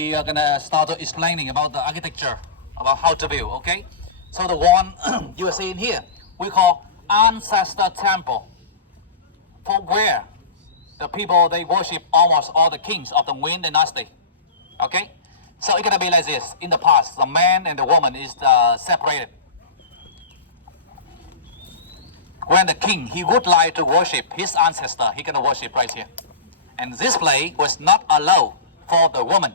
We are gonna start explaining about the architecture, about how to build. Okay, so the one you are seeing here, we call ancestor temple, for where the people they worship almost all the kings of the Nguyen dynasty. Okay, so it's gonna be like this. In the past, the man and the woman is separated. When the king he would like to worship his ancestor, he gonna worship right here. And this place was not allowed for the woman.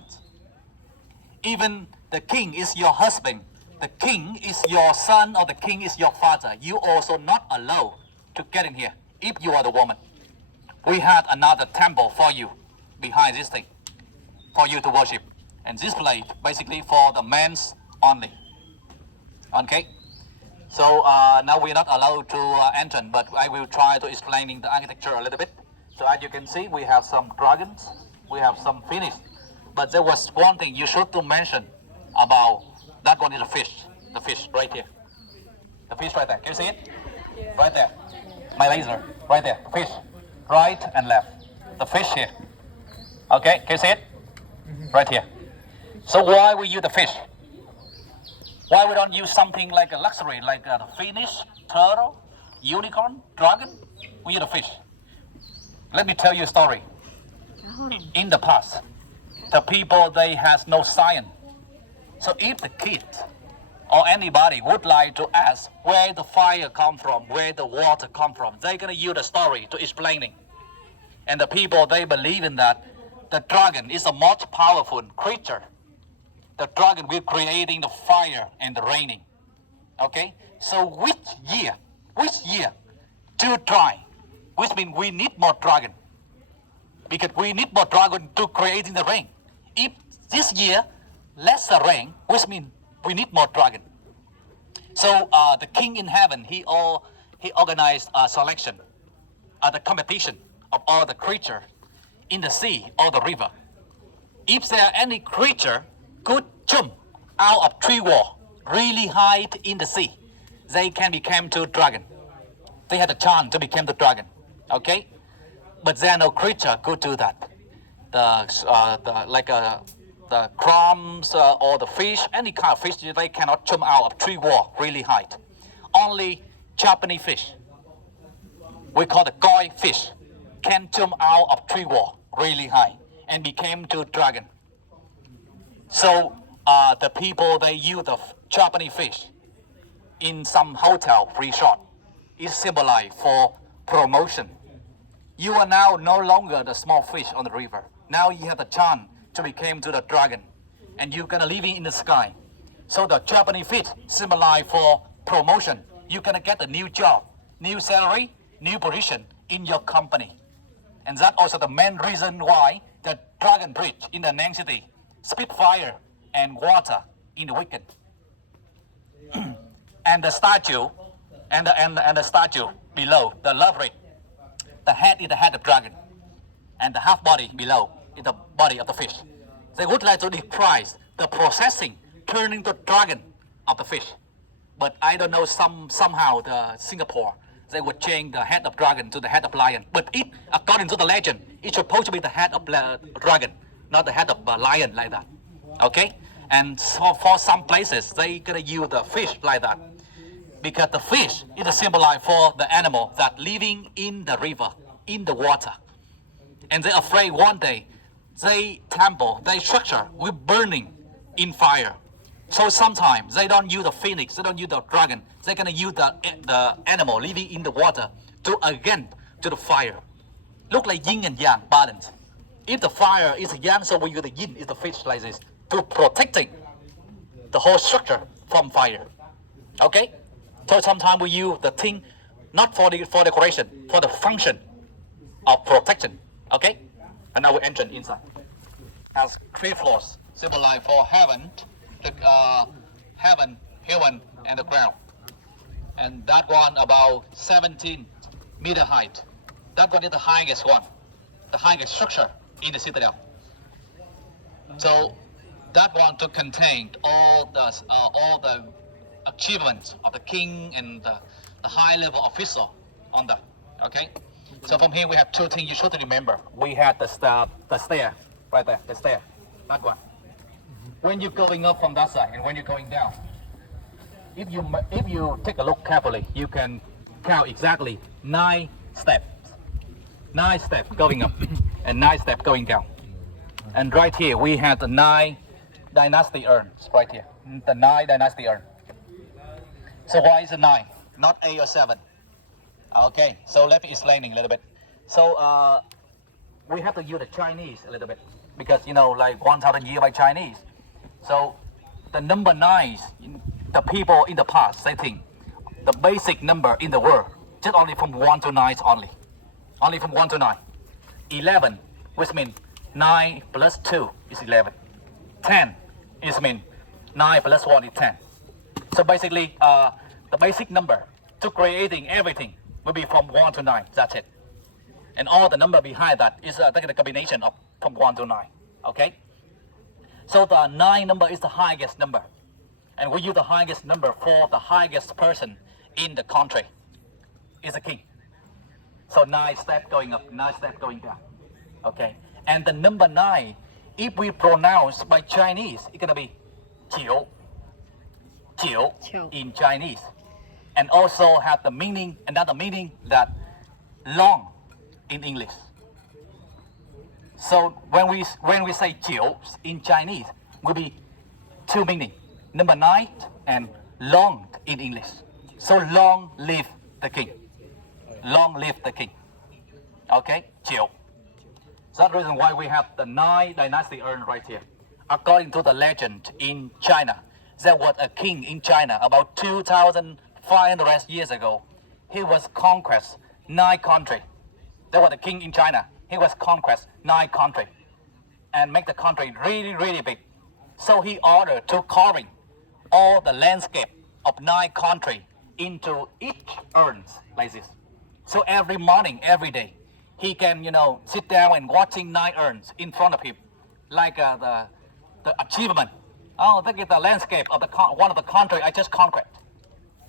Even the king is your husband, the king is your son, or the king is your father. You also not allowed to get in here if you are the woman. We had another temple for you behind this thing for you to worship. And this place basically for the men's only. Okay? So now we're not allowed to enter, but I will try to explaining the architecture a little bit. So as you can see, we have some dragons, we have some finish. But there was one thing you should to mention about that one is the fish right here. The fish right there, can you see it? Right there, my laser, right there, fish, right and left. The fish here, okay, can you see it? Right here. So why we use the fish? Why we don't use something like a luxury, like a phoenix, turtle, unicorn, dragon? We use the fish. Let me tell you a story. In the past, the people they has no science. So if the kid or anybody would like to ask where the fire come from, where the water come from, they're gonna use the story to explaining. And the people they believe in that the dragon is the most powerful creature. The dragon will creating the fire and the raining. Okay? So which year to try? Which means we need more dragon. Because we need more dragon to creating the rain. If this year less rain, which means we need more dragon. So the king in heaven, he organized a selection, the competition of all the creatures in the sea or the river. If there any creature could jump out of tree wall really high in the sea, they can become to dragon. They had a chance to become the dragon. Okay, but there no creature could do that. The crabs or the fish, any kind of fish, they cannot jump out of tree wall really high. Only Japanese fish, we call the koi fish, can jump out of tree wall really high and became to dragon. So the people they use the Japanese fish in some hotel resort is symbolized for promotion. You are now no longer the small fish on the river. Now you have the chance to become to the dragon, and you're gonna live in the sky. So the Japanese fish symbolize for promotion. You're gonna get a new job, new salary, new position in your company. And that's also the main reason why the dragon bridge in the Nang City spit fire and water in the weekend. And the statue, and the statue below, the love ring, the head is the head of dragon, and the half body below is the body of the fish. They would like to decrease the processing, turning the dragon of the fish. But I don't know, somehow the Singapore, they would change the head of dragon to the head of lion. But it, according to the legend, it's supposed to be the head of dragon, not the head of lion like that. Okay? And so for some places, they gonna use the fish like that. Because the fish is a symbol for the animal that living in the river, in the water. And they're afraid one day, they temple, their structure will burning in fire. So sometimes they don't use the phoenix, they don't use the dragon. They're gonna use the animal living in the water to again to the fire. Look like yin and yang balance. If the fire is yang, so we use the yin is the fish like this to protecting the whole structure from fire. Okay? So sometimes we use the thing not for decoration, for the function of protection. Okay? And now we enter inside. Has 3 floors, symbolize for heaven, heaven, and the ground. And that one about 17-meter height. That one is the highest one, the highest structure in the citadel. So that one to contain all the achievements of the king and the high-level official on that. Okay. So from here we have 2 things you should remember. We had the stair right there, the stair, that one. when you're going up from that side and when you're going down, if you take a look carefully, you can count exactly 9 steps. 9 steps going up and 9 steps going down. And right here we have the 9 dynasty urns right here. The 9 dynasty urn. So why is it 9? Not 8 or 7? Okay, so let me explain a little bit. So we have to use the Chinese a little bit because like 1,000 years by Chinese. So the number 9, the people in the past they think the basic number in the world just only from 1 to 9 only from 1 to 9. 11, which means 9 plus 2 is 11. 10 is mean 9 plus 1 is 10. So basically the basic number to creating everything will be from 1 to 9. That's it. And all the number behind that is the combination of from 1 to 9. Okay? So the 9 number is the highest number. And we use the highest number for the highest person in the country. Is the king. So 9 steps going up, 9 steps going down. Okay? And the number 9, if we pronounce by Chinese, it's gonna be 9. 9 in Chinese. And also have the meaning, another meaning that long in English. So when we say 9 in Chinese, will be 2 meaning. Number 9 and long in English. So long live the king. Long live the king. Okay? 9. So that's the reason why we have the 9 dynasty urn right here. According to the legend in China, there was a king in China about 2,500 years ago. He was conquest 9 countries. There was a king in China. He was conquest 9 countries and make the country really, really big. So he ordered to carving all the landscape of 9 countries into each urns like this. So every morning, every day, he can, sit down and watching 9 urns in front of him, like the achievement. Oh, look at the landscape of one of the country I just conquered.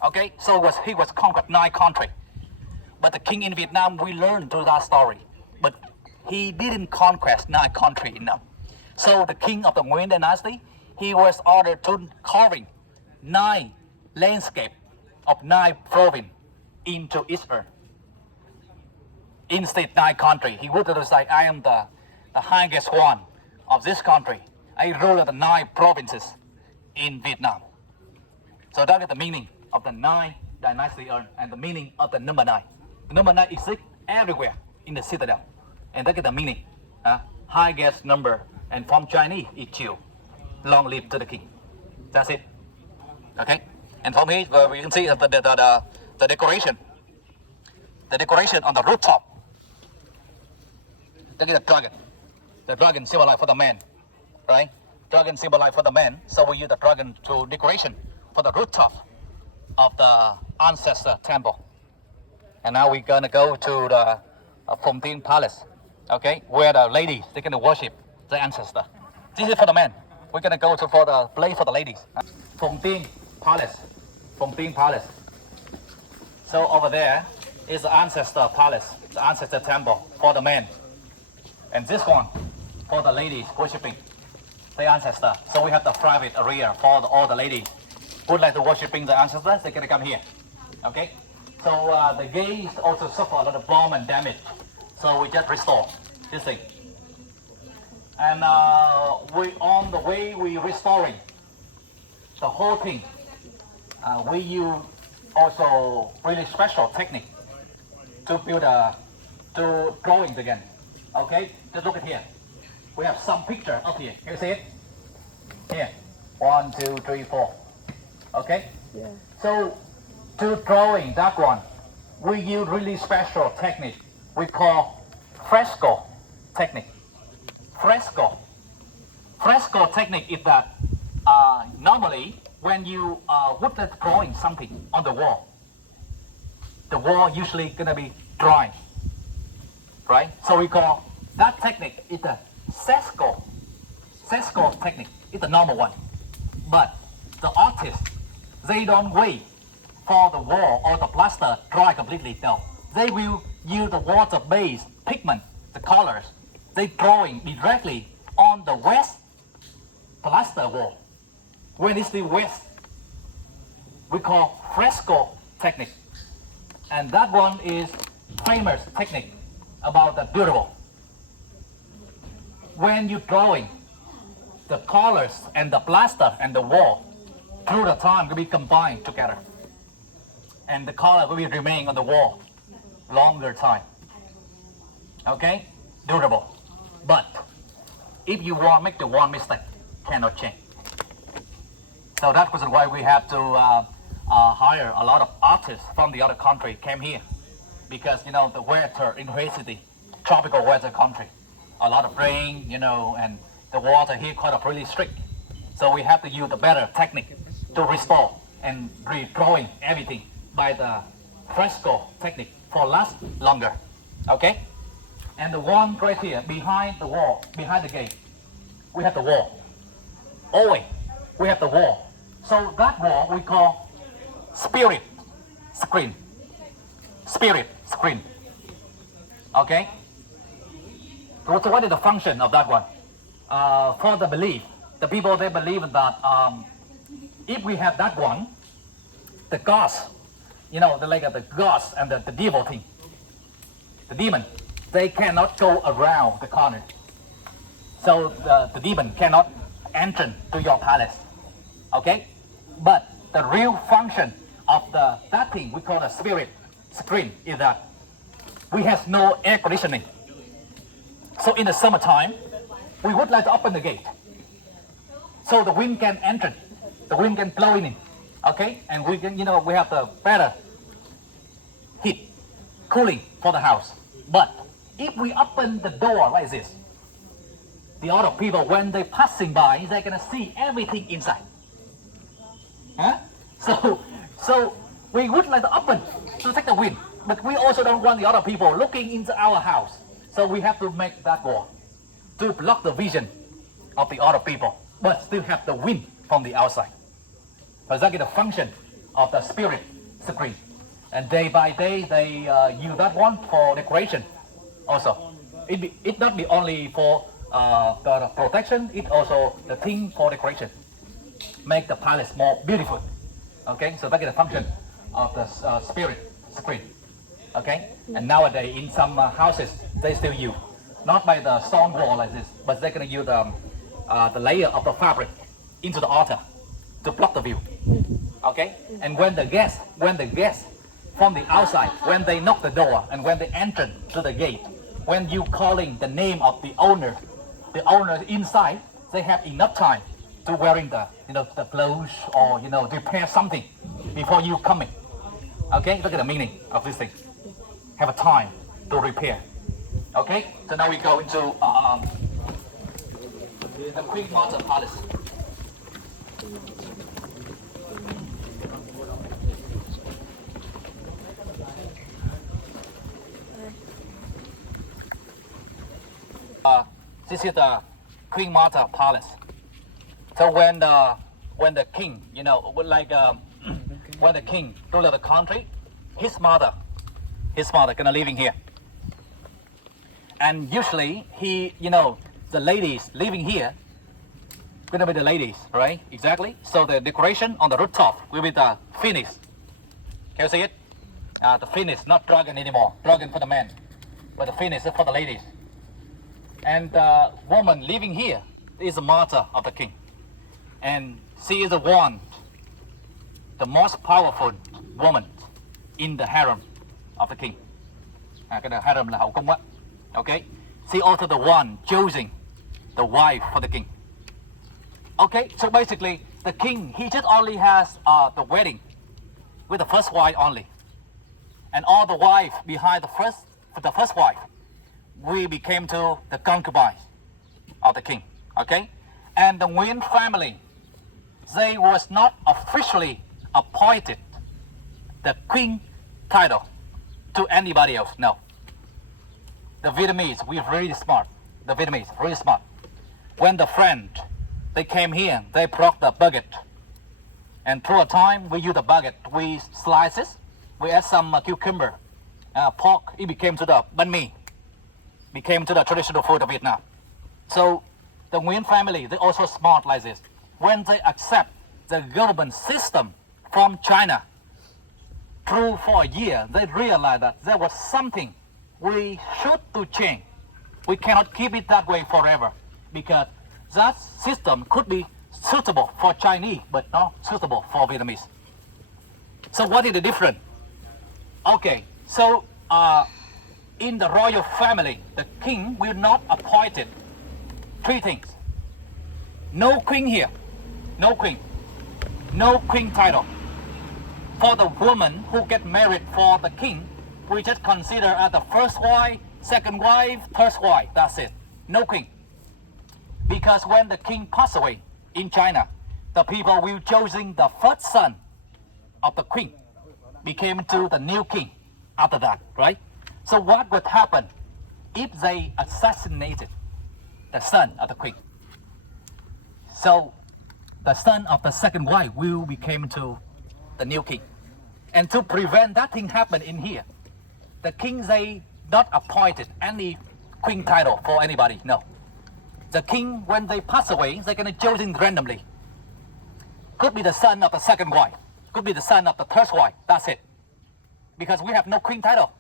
Okay, so he was conquered 9 countries. But the king in Vietnam, we learned through that story. But he didn't conquest 9 countries enough. So the king of the Nguyen dynasty, he was ordered to carving 9 landscape of 9 province into each urn. Instead 9 country, he would say, I am the highest one of this country. I rule the 9 provinces in Vietnam. So that is the meaning of the 9 dynasty urn and the meaning of the number 9. The number 9 exists everywhere in the citadel. And that is the meaning. Highest number, and from Chinese, it's 9. Long live to the king. That's it. Okay? And from here, we can see the decoration. The decoration on the rooftop. Look at the dragon. The dragon symbolizes for the man, right? Dragon symbolizes for the man, so we use the dragon to decoration for the rooftop of the ancestor temple. And now we're gonna go to the Phong Tiên Palace, okay, where the ladies they gonna worship the ancestor. This is for the men. We're gonna go to for the place for the ladies. Phong Tiên Palace. Phong Tiên Palace. So over there is the ancestor palace, the ancestor temple for the men. And this one for the ladies worshiping the ancestor. So we have the private area for all the ladies who would like to worshiping the ancestors. They can come here. Okay. So the gates also suffer a lot of bomb and damage. So we just restore this thing. And we on the way we restoring the whole thing. We use also really special technique to build to drawings again. Okay, just look at here. We have some picture up here. Can you see it? Here, 1, 2, 3, 4. Okay. Yeah. So to drawing that one, we use really special technique. We call fresco technique. Fresco. Fresco technique is that normally when you would drawing something on the wall usually gonna be dry, right? So we call that technique is the sesco. Sesco technique is the normal one, but the artists they don't wait for the wall or the plaster dry completely. No, they will use the water-based pigment, the colors. They drawing directly on the wet plaster wall. When it's the west, we call fresco technique. And that one is famous technique about the durable. When you're drawing, the colors and the plaster and the wall through the time will be combined together. And the color will be remain on the wall longer time. Okay? Durable. But if you want make the one mistake, cannot change. So that was why we have to hire a lot of artists from the other country came here. Because, you know, the weather in Huế City, tropical weather country, a lot of rain, you know, and the water here kind of really strict. So we have to use a better technique to restore and redrawing everything by the fresco technique for last longer. Okay? And the one right here, behind the wall, behind the gate, we have the wall. Always, we have the wall. So that wall we call spirit screen. Spirit screen. Okay? So what is the function of that one? For the belief, the people they believe that if we have that one, the gods, you know, the gods and the devotee, the demon, they cannot go around the corner. So the demon cannot enter to your palace. Okay? But the real function of that thing we call a spirit screen is that we have no air conditioning. So in the summertime, we would like to open the gate. So the wind can enter, the wind can blow in. Okay? And we can, you know, we have the better heat, cooling for the house. But if we open the door like this, the other people, when they're passing by, they're gonna see everything inside. Huh? So we would like to open to take the wind, but we also don't want the other people looking into our house. So we have to make that wall to block the vision of the other people, but still have the wind from the outside. But that is the function of the spirit screen. And day by day, they use that one for decoration also. It not be only for the protection, it also the thing for decoration. Make the palace more beautiful. Okay, so that is the function of the spirit screen. Okay, and nowadays in some houses they still use, not by the stone wall like this, but they're gonna use the layer of the fabric into the altar to block the view. Okay, and when the guests from the outside, when they knock the door and when they enter to the gate, when you calling the name of the owner inside, they have enough time to wearing the the clothes or prepare something before you coming. Okay, look at the meaning of this thing. Have a time to repair. Okay, so now we go into the Queen Martha Palace. This is the Queen Martha Palace. So when the king, when the king ruled the country, his mother gonna living here. And usually the ladies living here gonna be the ladies, right? Exactly. So the decoration on the rooftop will be the finish. Can you see it? The finish, not dragon anymore. Dragon for the men, but the finish is for the ladies. And the woman living here is the mother of the king. And she is the most powerful woman in the harem of the king. Cái harem là hậu cung á. Okay? She also the one choosing the wife for the king. Okay, so basically the king, he just only has the wedding with the first wife only. And all the wife behind the first wife, we became to the concubines of the king. Okay? And the Nguyen family, they was not officially appointed the queen title to anybody else. No. The Vietnamese, we're really smart. The Vietnamese, really smart. When the French, they came here, they brought the baguette. And through a time, we use the baguette. We slice it, we add some cucumber, pork, it became to the banh mi. Became to the traditional food of Vietnam. So the Nguyen family, they also smart like this. when they accept the government system from China, through for a year, they realized that there was something we should to change. We cannot keep it that way forever because that system could be suitable for Chinese but not suitable for Vietnamese. So what is the difference? Okay, so in the royal family, the king will not appoint it. Three things. No queen here. No queen. No queen title. For the woman who get married for the king, we just consider as the first wife, second wife, third wife. That's it. No queen. Because when the king passed away in China, the people will choosing the first son of the queen became to the new king after that, right? So what would happen if they assassinated the son of the queen? So the son of the second wife will become to the new king. And to prevent that thing happen in here, the king, they not appointed any queen title for anybody, no. The king, when they pass away, they're gonna choose it randomly. Could be the son of the second wife, could be the son of the third wife, that's it. Because we have no queen title.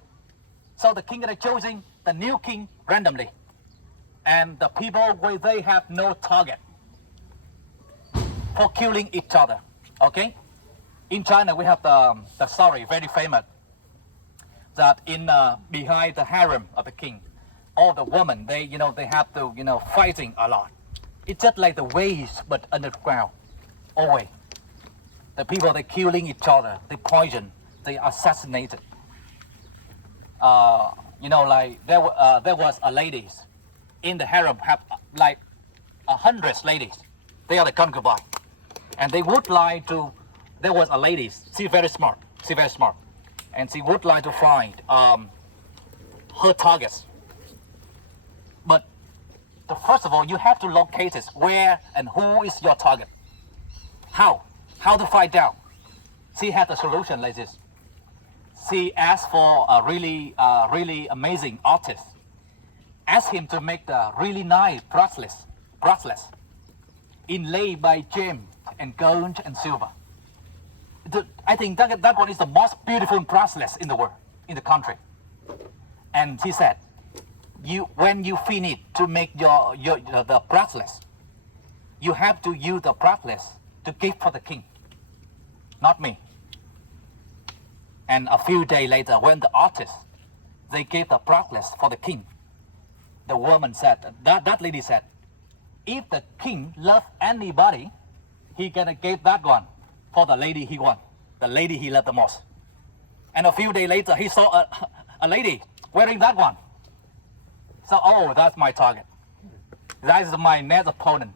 So the king gonna choosing the new king randomly. And the people where they have no target for killing each other, okay? In China, we have the story, very famous, that in behind the harem of the king, all the women, they have to, fighting a lot. It's just like the waves, but underground, always. The people, they killing each other, they poison, they assassinated. Like there was a ladies in the harem, have like 100 ladies. They are the concubine. And they would like to, there was a lady, she's very smart, and she would like to find her targets. But first of all, you have to locate it, where and who is your target. How to find out? She had a solution like this. She asked for a really amazing artist, asked him to make the really nice bracelets inlaid by gems and gold and silver. I think that one is the most beautiful bracelets in the world, in the country. And he said, when you finish to make the bracelets, you have to use the bracelets to give for the king, not me. And a few days later, when the artist, they gave the bracelets for the king, the woman said, that lady said, if the king loves anybody, he gonna give that one for the lady he wants, the lady he loved the most. And a few days later, he saw a lady wearing that one. So, that's my target. That is my next opponent.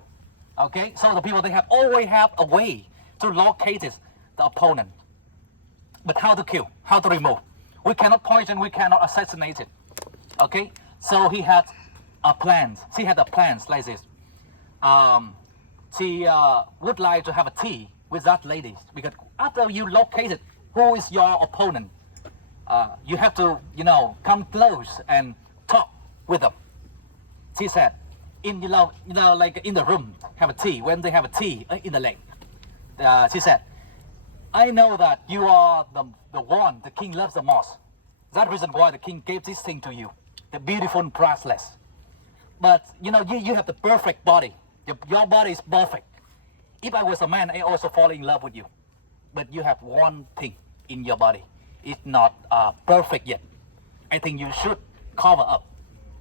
Okay, so the people, they always have a way to locate the opponent. But how to kill, how to remove. We cannot poison, we cannot assassinate it. Okay, so he had a plan. She had a plans like this. She would like to have a tea with that lady, because after you located who is your opponent, you have to, come close and talk with them. She said, like in the room, have a tea. When they have a tea in the lake, she said, I know that you are the one the king loves the most. That reason why the king gave this thing to you, the beautiful bracelets. But you have the perfect body. Your body is perfect. If I was a man, I also fall in love with you. But you have one thing in your body. It's not perfect yet. I think you should cover up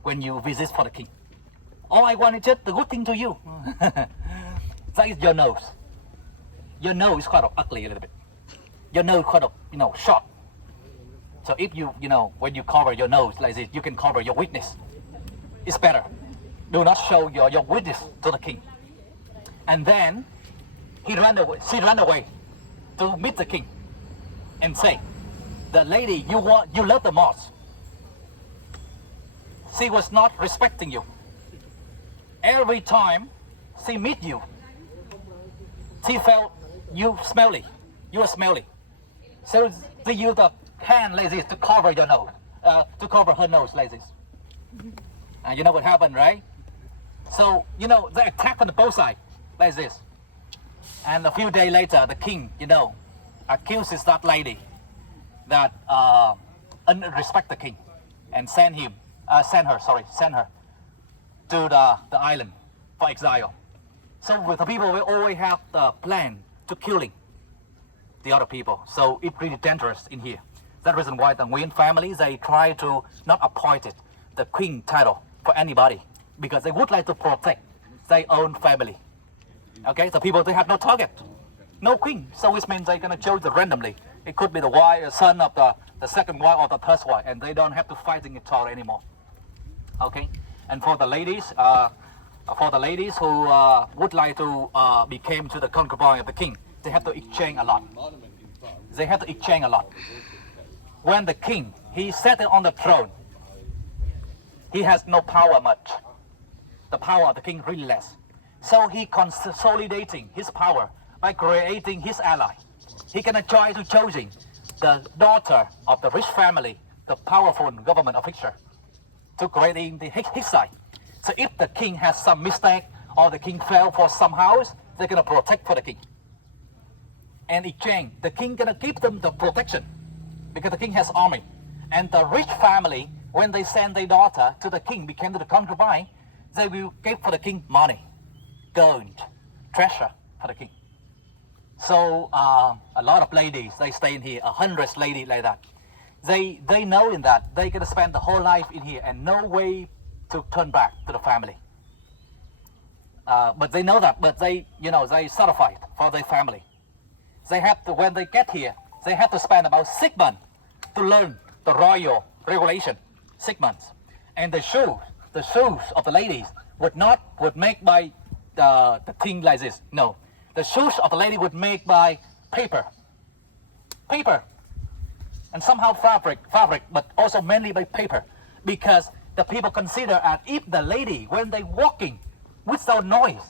when you visit for the king. All I want is just the good thing to you. That is your nose. Your nose is quite ugly a little bit. Your nose quite short. So if you, when you cover your nose like this, you can cover your weakness. It's better. Do not show your weakness to the king. And then she ran away to meet the king and say, the lady you love the most, she was not respecting you. Every time she meet you, she felt you smelly. You are smelly. So they use the hand like this to cover your nose, to cover her nose like this. And you know what happened, right? So, they attack on the both sides like this. And a few days later, the king, accuses that lady that unrespect the king, and send her to the island for exile. So with the people, we always have the plan to killing the other people. So it's really dangerous in here. That's the reason why the Nguyen family, they try to not appoint it, the queen title for anybody, because they would like to protect their own family. Okay, the people, they have no target, no queen, so which means they're gonna choose it randomly. It could be the wife, son of the second wife or the third wife, and they don't have to fighting each other anymore. Okay, and for the ladies who would like to become to the concubine of the king, they have to exchange a lot. When the king, he sat on the throne, he has no power much. The power of the king really less. So he consolidating his power by creating his ally. He can try to choosing the daughter of the rich family, the powerful government official, to creating his side. So if the king has some mistake or the king fell for some house, they're gonna protect for the king. And exchange, the king gonna give them the protection because the king has army. And the rich family, when they send their daughter to the king, became to the concubine, they will give for the king money, gold, treasure for the king. So a lot of ladies, they stay in here, 100 ladies like that. They know in that they gonna spend the whole life in here and no way to turn back to the family. But they know that, but they sacrifice for their family. They have to, when they get here, they have to spend about 6 months to learn the royal regulation, 6 months. And the shoes of the ladies would make by the thing like this. No, the shoes of the lady would make by paper, and somehow fabric, but also mainly by paper, because the people consider as if the lady, when they walking without noise,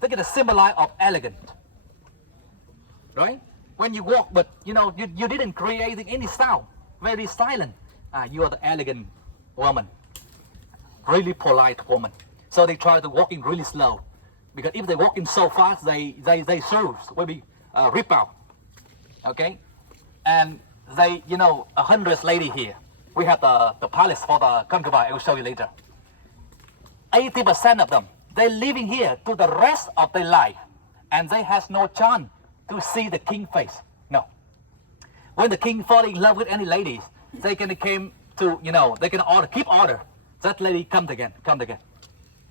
they get a symbol of elegant, right? When you walk, but you didn't create any sound, very silent. You are the elegant woman, really polite woman. So they try to walking really slow, because if they walking so fast, they shoes will be ripped out. Okay, and they 100 lady here. We have the palace for the concubine. I will show you later. 80% of them, they living here to the rest of their life, and they has no chance to see the king face. No. When the king fall in love with any ladies, they can came to they can keep order. That lady come again.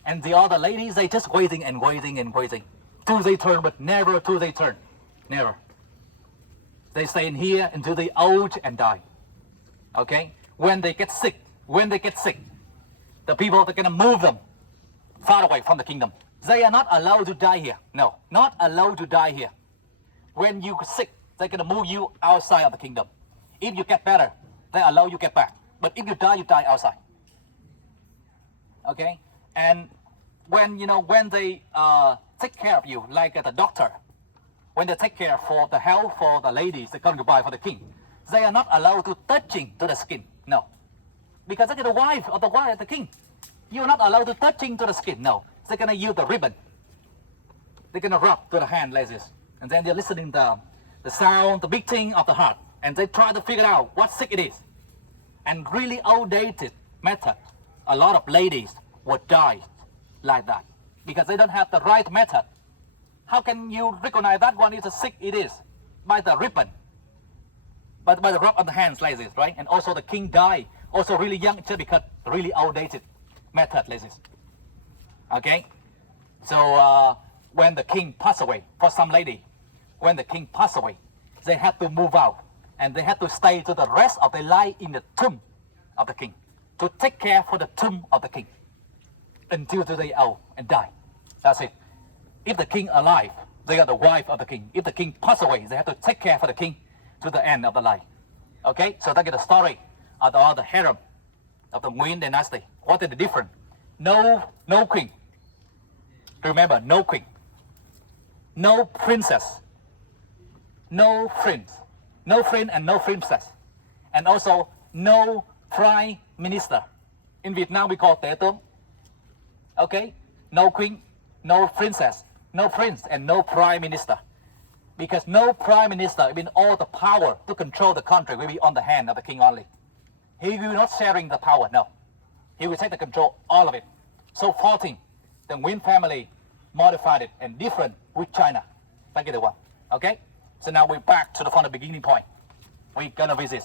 And the other ladies, they just waiting till they turn, but never till they turn, never. They stay in here until they old and die. Okay. When they get sick, the people, they're gonna move them far away from the kingdom. They are not allowed to die here. No, not allowed to die here. When you sick, they're gonna move you outside of the kingdom. If you get better, they allow you get back. But if you die outside. Okay? And when they take care of you, like the doctor, when they take care for the health for the ladies, the concubine for the king, they are not allowed to touching to the skin. No. Because they're the wife of the king. You're not allowed to touching to the skin. No. They're gonna use the ribbon. They're gonna rub to the hand like this. And then they're listening the sound, the beating of the heart. And they try to figure out what sick it is. And really outdated method. A lot of ladies would die like that. Because they don't have the right method. How can you recognize that one is a sick it is? By the ribbon. By the rub on the hands like this, right? And also the king died. Also really young just because really outdated method like this. Okay? So when the king passed away, for some lady, when the king passed away, they had to move out. And they had to stay to the rest of their life in the tomb of the king. To take care for the tomb of the king. Until they old and die. That's it. If the king alive, they are the wife of the king. If the king passed away, they have to take care for the king to the end of the life. Okay, so that's the story of all the harem of the Nguyen dynasty. What is the difference? No queen. Remember, no queen. No princess. No prince. No prince and no princess. And also no prime minister. In Vietnam we call Tể tướng. Okay, no queen, no princess, no prince, and no prime minister. Because no prime minister, even all the power to control the country will be on the hand of the king only. He will not sharing the power, no. He will take the control, all of it. So 14, the Nguyen family modified it and different with China. Thank you, everyone. Okay? So now we're back to from the beginning point. We're gonna visit